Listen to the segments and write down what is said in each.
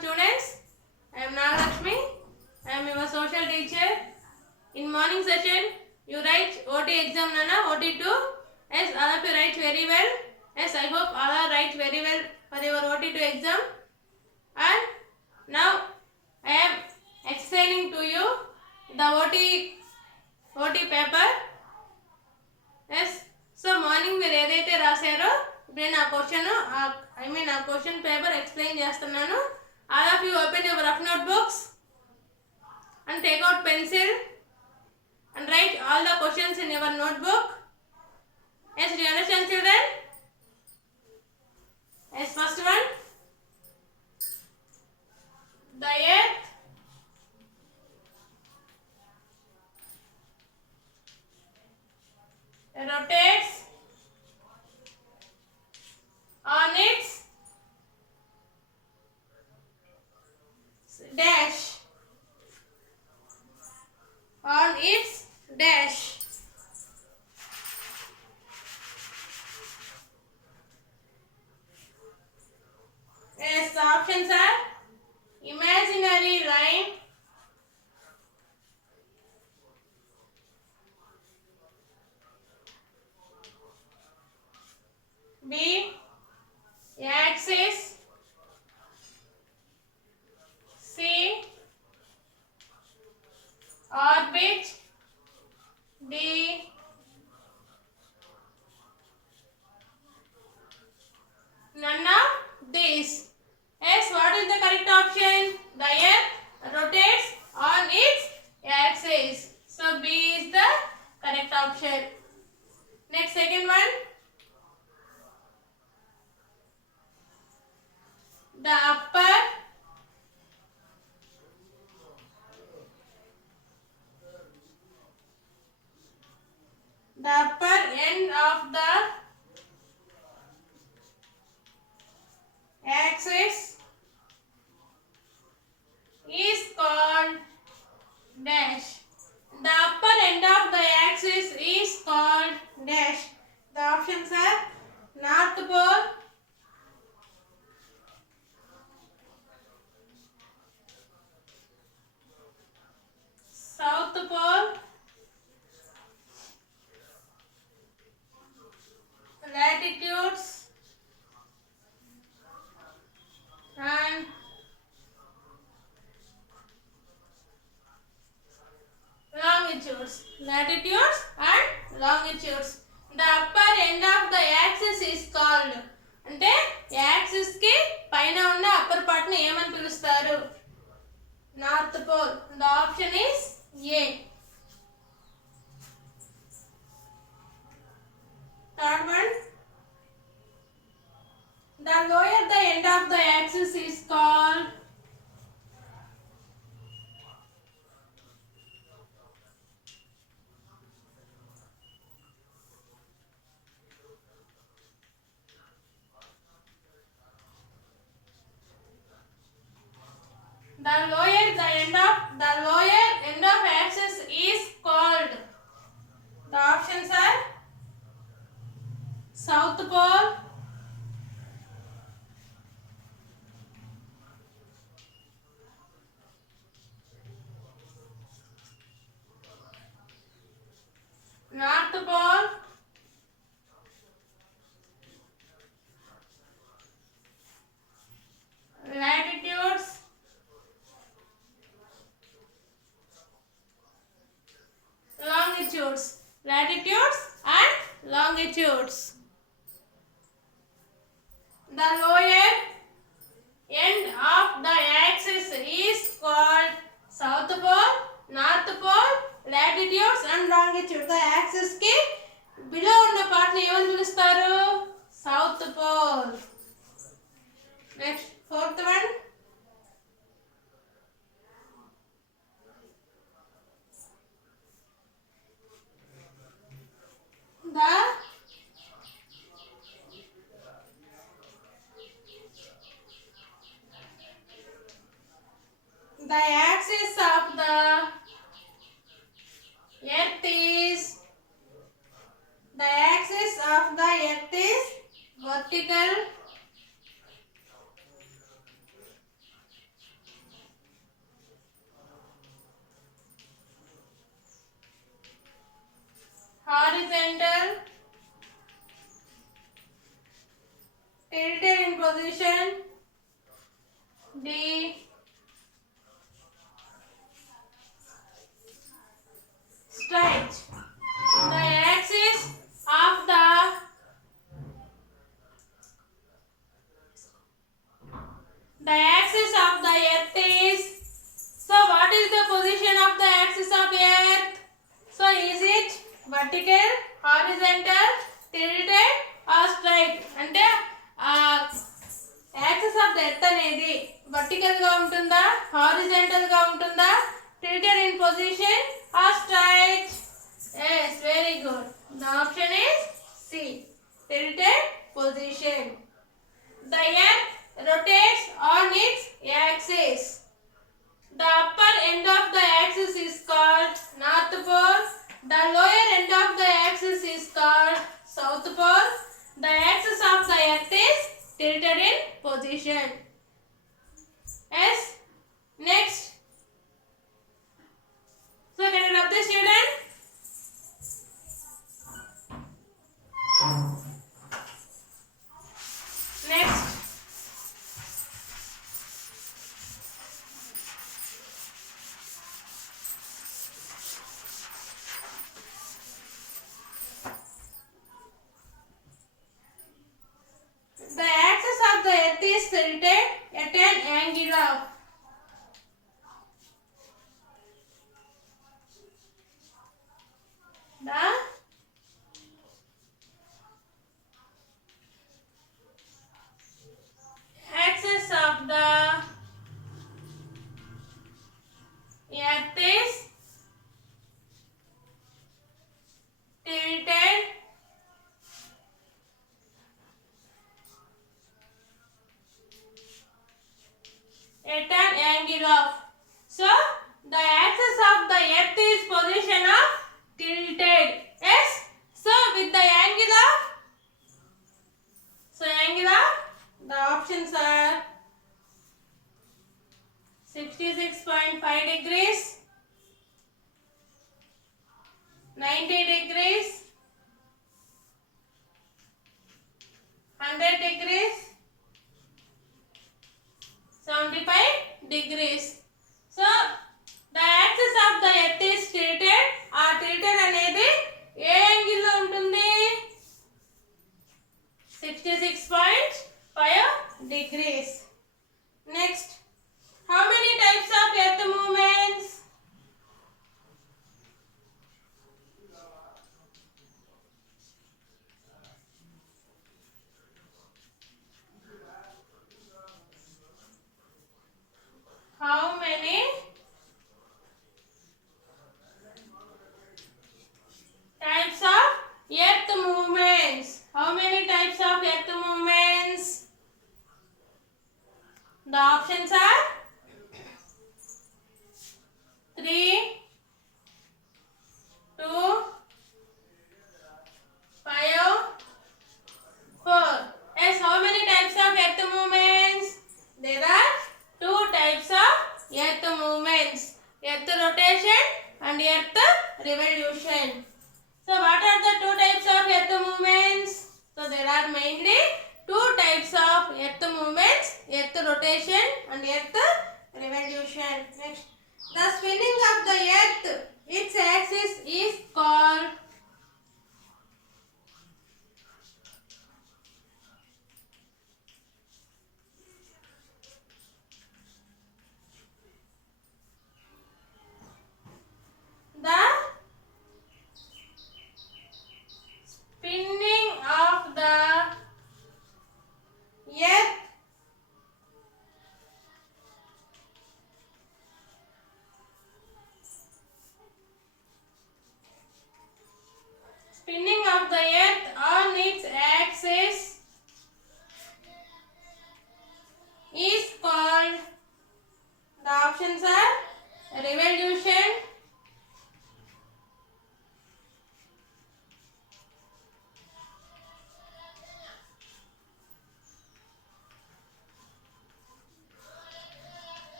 students. I am Nagalakshmi. I am your social teacher. In morning session, you write OT exam, Nana, OT2. Yes, all of you write very well. Yes, I hope all are write very well for your OT2 exam. And now I am explaining to you the OT paper. Yes, so morning మీరు ఏదైతే రాశారో ఇప్పుడు నేను ఆ question paper explain చేస్తున్నాను. All of you open your rough notebooks and take out pencil and write all the questions in your notebook. Yes, do you understand, children? Yes, first one. The earth rotates on its dash. On its dash. Yes, the options are imaginary line, B, axis, C, orbit, D, none of these. Yes, what is the correct option? The earth rotates on its axis. So B is the correct option. Next, second one. The upper end of the axis is called dash. The upper end of the axis is called dash. The options are North Pole, South Pole, latitudes and longitudes. Latitudes and longitudes. The upper end of the axis is called, అంటే axis కి పైన ఉన్న upper part ని ఏమని పిలుస్తారు? North pole. The option is A. Third one. The lower the end of the axis is called the lower end of axis is called. The options are South Pole, North Pole, latitudes, longitudes. Latitudes and longitudes. The lower end of the axis is called South Pole, North Pole, latitudes and longitude. The axis ki below ఉన్న part ని ఏమని పిలుస్తారు? South Pole. Next, fourth one. The axis of the earth is vertical position. D. Straight. The axis of the earth is, so what is the position of the axis of earth? So is it vertical, horizontal, tilted or straight? అంటే axis of the earth అనేది vertical గా ఉంటుందా, horizontal గా ఉంటుందా, tilted in position or straight? Yes, very good. The option is C, tilted position. The earth rotates on its axis. The upper end of the axis is called North Pole. The lower end of the axis is called South Pole. The axis of the earth is tilted in position. Yes. Next. So can you rub this, student? Next. The axis of the earth is tilted at an angle of the axis of the earth is tilted at an angle of. So the axis of the earth is position of tilted. Yes. So with the angle of, the options are 66.5 degrees, 90 degrees, 100 degrees, 75 degrees. So the axis of the earth is tilted. ఆ tilted అనేది ఏ angle లో ఉంటుంది? 66.5 degrees. Next, how many types of earth movements? How many types of earth movements? How many types of earth movements? The options are 3, 2, 5, 4. Yes, how many types of earth movements? There are 2 types of earth movements, earth rotation and earth revolution. So what are the 2 types of earth movements? So there are mainly 2 types of earth movements, earth rotation and earth revolution. Next, the spinning of the earth, its axis is called the spinning of the earth on its axis is called, the options are revolution,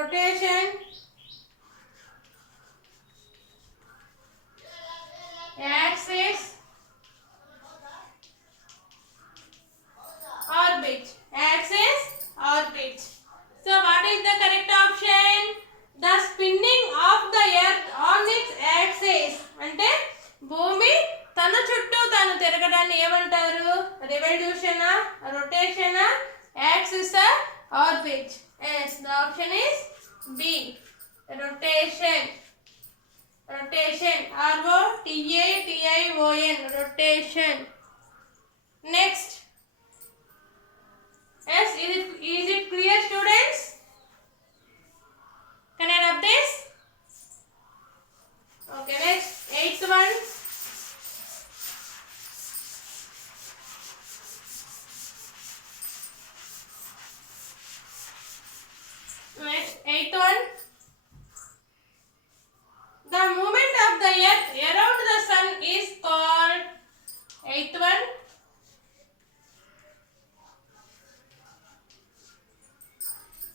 rotation, axis eighth one. The movement of the earth around the sun is called. Eighth one.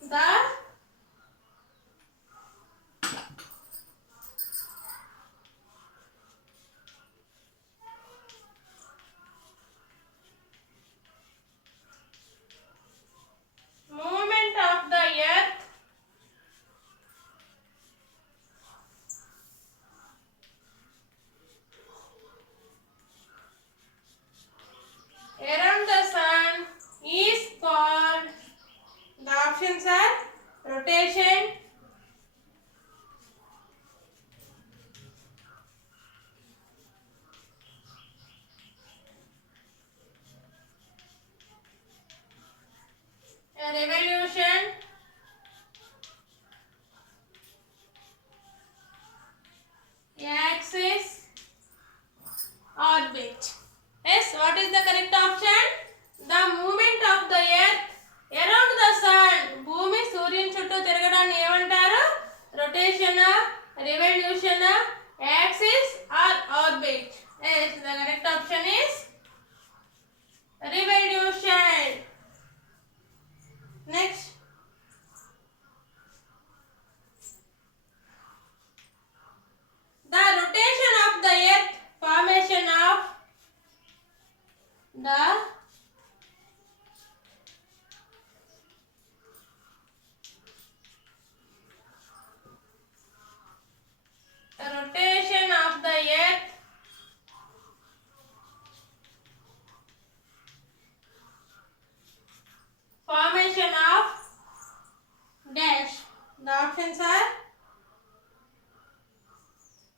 The movement of the earth around the sun is called. The options are rotation, revolution, axis, orbit. Yes, what is the correct option? The movement of the earth around the sun. భూమి సూర్యుని చుట్టూ తిరగడాన్ని ఏమంటారు? Rotation, revolution, axis or orbit. Yes, the correct option is revolution. Next, the rotation of the earth, formation of the rotation of the earth formation of dash. The options are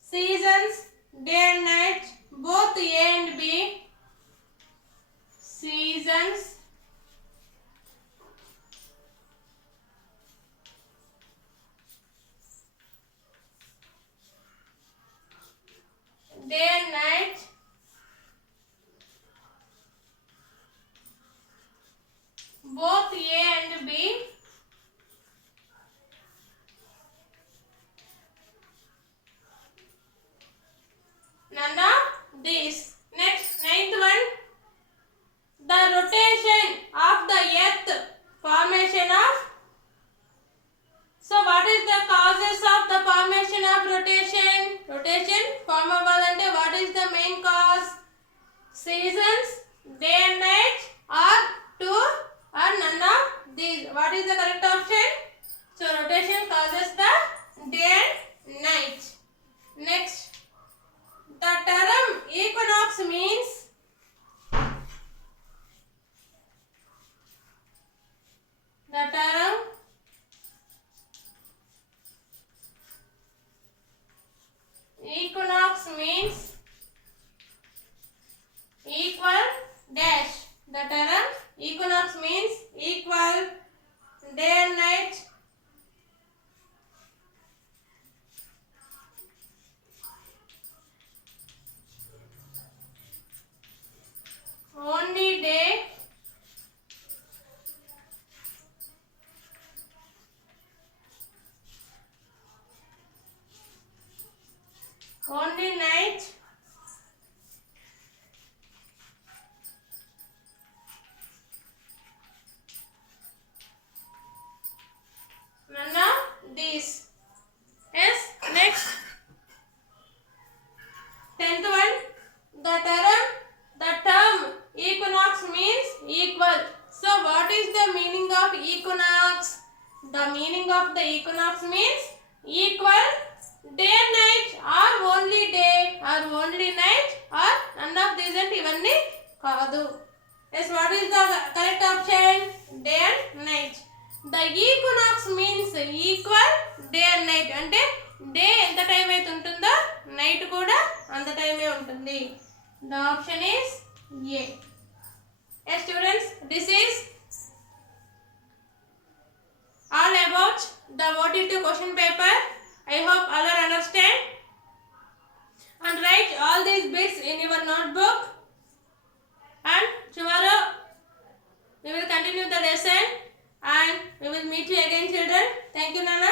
seasons, day and night, both A and B. Seasons, day and night, both A and B. None of these. Next, ninth one. The rotation of the earth, formation of. So, what is the causes of the formation of rotation? Rotation form అవ్వాలంటే what is the main cause? Seasons, day and night, or two, or none of these. What is the correct option? So, rotation causes the day and night. Next, the term equinox means. The term equinox means equal dash. The term equinox means equal day and night, only day, only night, none of these. Yes, next, 10th one. The term equinox means equal. So, what is the meaning of equinox? The meaning of the equinox means equal day and night, or only day, or only night, or none of these and ఇవన్నీ కాదు. Yes, what is the correct option? Day and night. The equinox means equal day and night. అంటే day ఎంత time అయితే ఉంటుందో night కూడా అంత టైమే ఉంటుంది. The option is A. Yes, students, this is all about the OT2 question paper. I hope all are understand. And write all these bits in your notebook. And tomorrow we will continue the lesson and we will meet you again, children. Thank you, Nana.